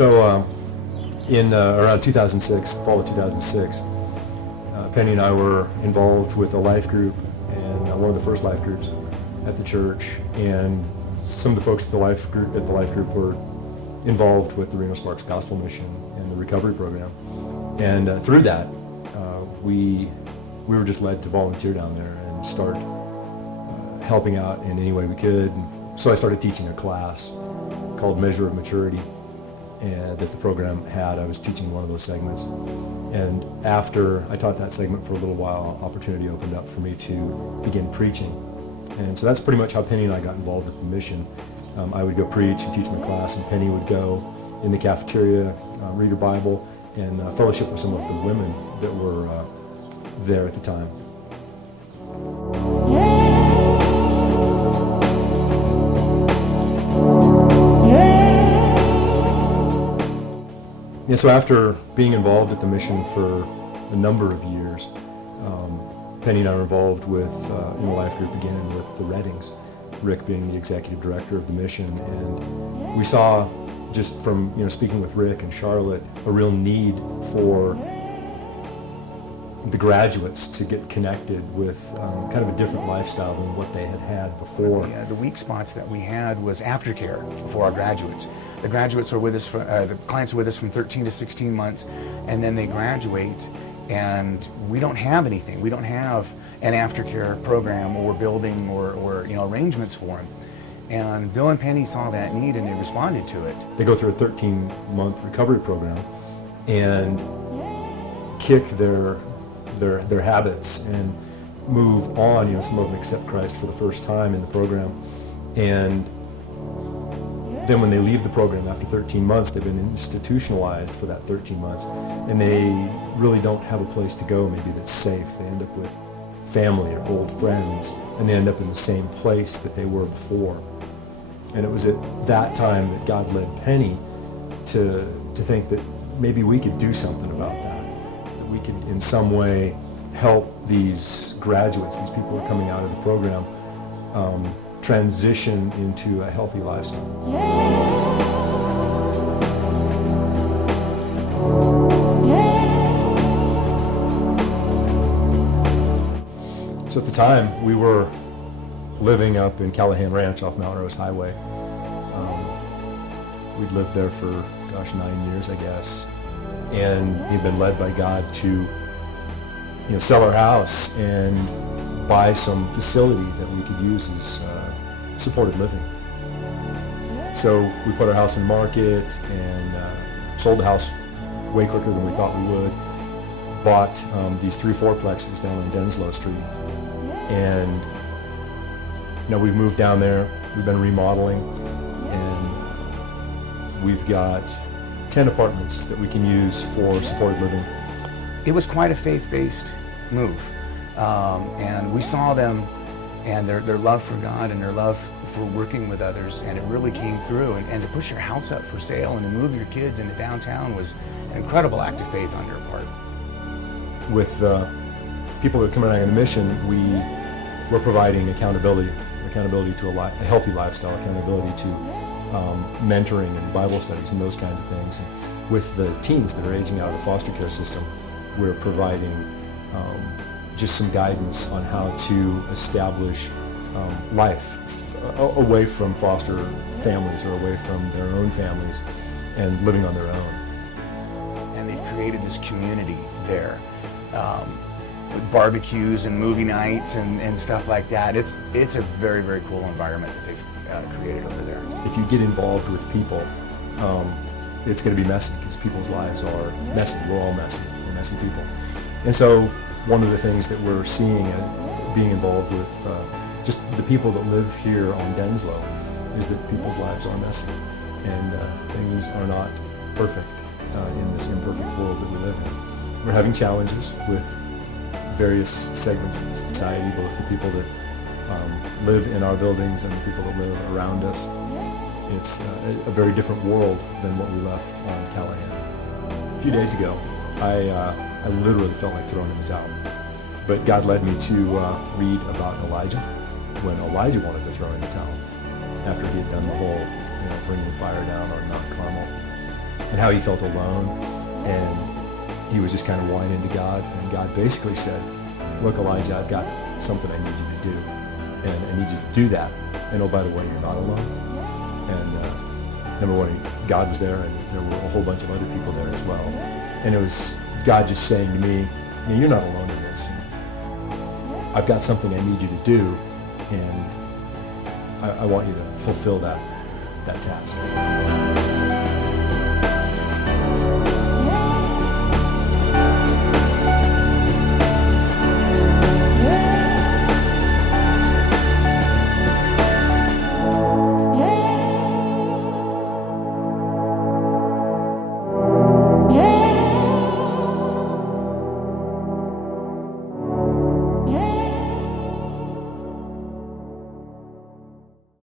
In around 2006, fall of 2006, Penny and I were involved with a life group, and one of the first life groups at the church. And some of the folks at the life group were involved with the Reno-Sparks gospel mission and the recovery program. And through that, we were just led to volunteer down there and start helping out in any way we could. And so I started teaching a class called Measure of Maturity, and that the program had. I was teaching one of those segments. And after I taught that segment for a little while, opportunity opened up for me to begin preaching. And so that's pretty much how Penny and I got involved with the mission. I would go preach and teach my class, and Penny would go in the cafeteria, read her Bible, and fellowship with some of the women that were there at the time. Yeah, so after being involved at the mission for a number of years, Penny and I were involved with in the life group again with the Reddings, Rick being the executive director of the mission, and we saw, just from speaking with Rick and Charlotte, a real need for the graduates to get connected with kind of a different lifestyle than what they had had before. The weak spots that we had was aftercare for our graduates. The graduates are with us, the clients are with us from 13 to 16 months, and then they graduate, and we don't have anything. We don't have an aftercare program or building or arrangements for them. And Bill and Penny saw that need, and they responded to it. They go through a 13-month recovery program and kick their habits and move on. Some of them accept Christ for the first time in the program, and then when they leave the program after 13 months, they've been institutionalized for that 13 months, and they really don't have a place to go maybe that's safe. They end up with family or old friends, and they end up in the same place that they were before. And it was at that time that God led Penny to think that maybe we could do something about that we could in some way help these graduates, these people who are coming out of the program, transition into a healthy lifestyle. So at the time, we were living up in Callahan Ranch off Mount Rose Highway. We'd lived there for, 9 years, I guess. And we'd been led by God to, sell our house and buy some facility that we could use as supported living. So we put our house in the market and sold the house way quicker than we thought we would. Bought these 3 fourplexes down on Denslow Street. And we've moved down there, we've been remodeling, and we've got 10 apartments that we can use for supported living. It was quite a faith-based move, and we saw them and their love for God and their love for working with others, and it really came through. And to push your house up for sale and to move your kids into downtown was an incredible act of faith on your part. With people that are coming out on the mission, we're providing accountability to a healthy lifestyle, accountability to mentoring and Bible studies and those kinds of things. And with the teens that are aging out of the foster care system, we're providing just some guidance on how to establish life away from foster families or away from their own families and living on their own. And they've created this community there. With barbecues and movie nights and stuff like that. It's a very, very cool environment that they've created over there. If you get involved with people, it's going to be messy because people's lives are messy. We're all messy. We're messy people. And so one of the things that we're seeing and being involved with just the people that live here on Denslow is that people's lives are messy and things are not perfect in this imperfect world that we live in. We're having challenges with various segments of society, both the people that live in our buildings and the people that live around us. It's a very different world than what we left on Callahan. A few days ago, I literally felt like throwing in the towel. But God led me to read about Elijah, when Elijah wanted to throw in the towel after he had done the whole, bringing the fire down on Mount Carmel. and how he felt alone, and he was just kind of whining to God, and God basically said, look, Elijah, I've got something I need you to do, and I need you to do that, and oh, by the way, you're not alone. And number one, God was there, and there were a whole bunch of other people there as well, and it was God just saying to me, you're not alone in this. I've got something I need you to do, and I want you to fulfill that task.